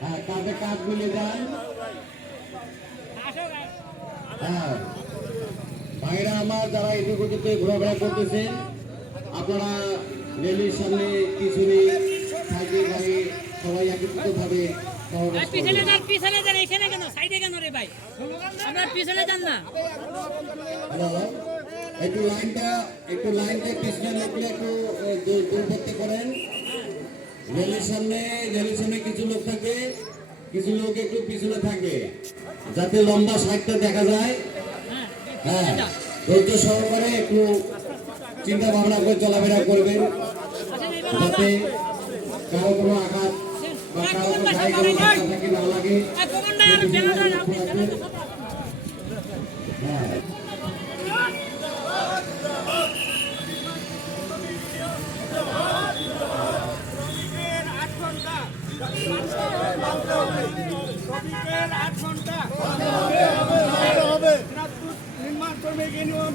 কাঁধে কাঁধ মিলে যান। হ্যাঁ ভাইরা আমার যারা এদিকে ঘোরাফেরা করতেছেন আপনারা রেলের সামনে পিছনে থাকে গাড়ি সবাই একত্রিত ভাবে পিছনে যান পিছনে যান এখানে কেন? সাইডে কেন রে ভাই? আপনার পিছনে যান না। একটু লাইনটা একটু লাইনটা পিছনে একটু আহ, দূর দূর করতে করেন। রেলের সামনে রেলের সামনে কিছু কিছু লোক একটু পিছনে থাকে যাতে লম্বা শাকটা দেখা যায়। হ্যাঁ ধৈর্য সহকারে একটু চিন্তা ভাবনা করে চলাফেরা করবেন যাতে কারও কোনো আঘাত বা কারও কোনো গায়ে কোনো থাকে না লাগে। হ্যাঁ নির্মাণ শ্রমিক ইউনিয়ন